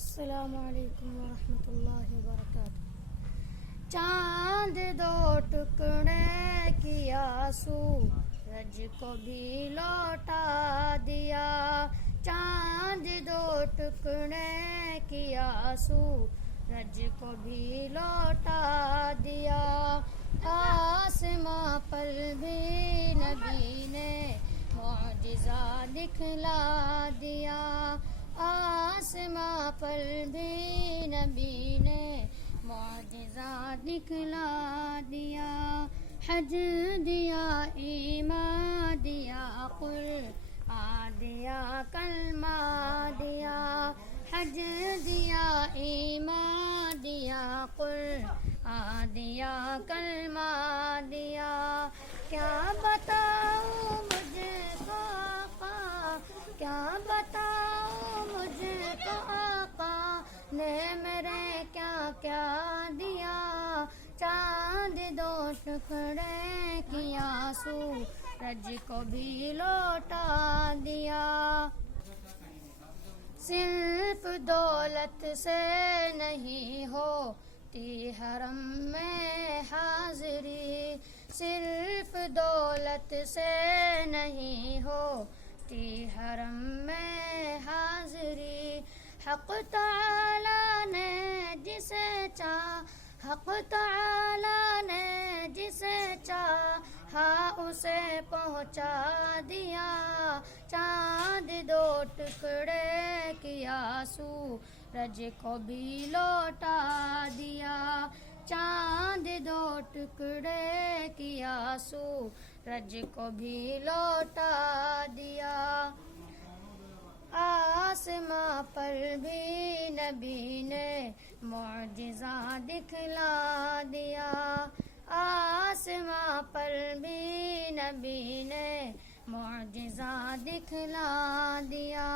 السلام علیکم ورحمۃ اللہ وبرکاتہ۔ چاند دو ٹکڑے کیا سورج کو بھی لوٹا دیا، چاند دو ٹکڑے کیا سورج کو بھی لوٹا دیا، آسماں پر بھی نبی نے معجزہ دکھلا دیا، آسماں پر بھی نبی نے معجزہ دکھلا دیا، حج دیا ایمان دیا قرآن دیا کلمہ دیا، حج دیا ایمان دیا قرآن دیا کلمہ دیا، کیا بتاؤں مجھ کو آقا، کیا بتاؤں مجھ کو آقا نے میرے کیا کیا دیا، چاند دو ٹکڑے کیا سورج کو بھی لوٹا دیا، صرف دولت سے نہیں ہوتی حرم میں حاضری، صرف دولت سے نہیں ہوتی حرم میں حاضری، حق تعالی نے جسے چاہا، حق تعالی نے جسے چاہا اسے پہنچا دیا، چاند دو ٹکڑے کیا سورج کو بھی لوٹا دیا، چاند دو ٹکڑے کیا سورج کو بھی لوٹا دیا، آسماں پر بھی نبی نے معجزہ دکھلا دیا، آسماں پر بھی نبی نے معجزہ دکھلا دیا۔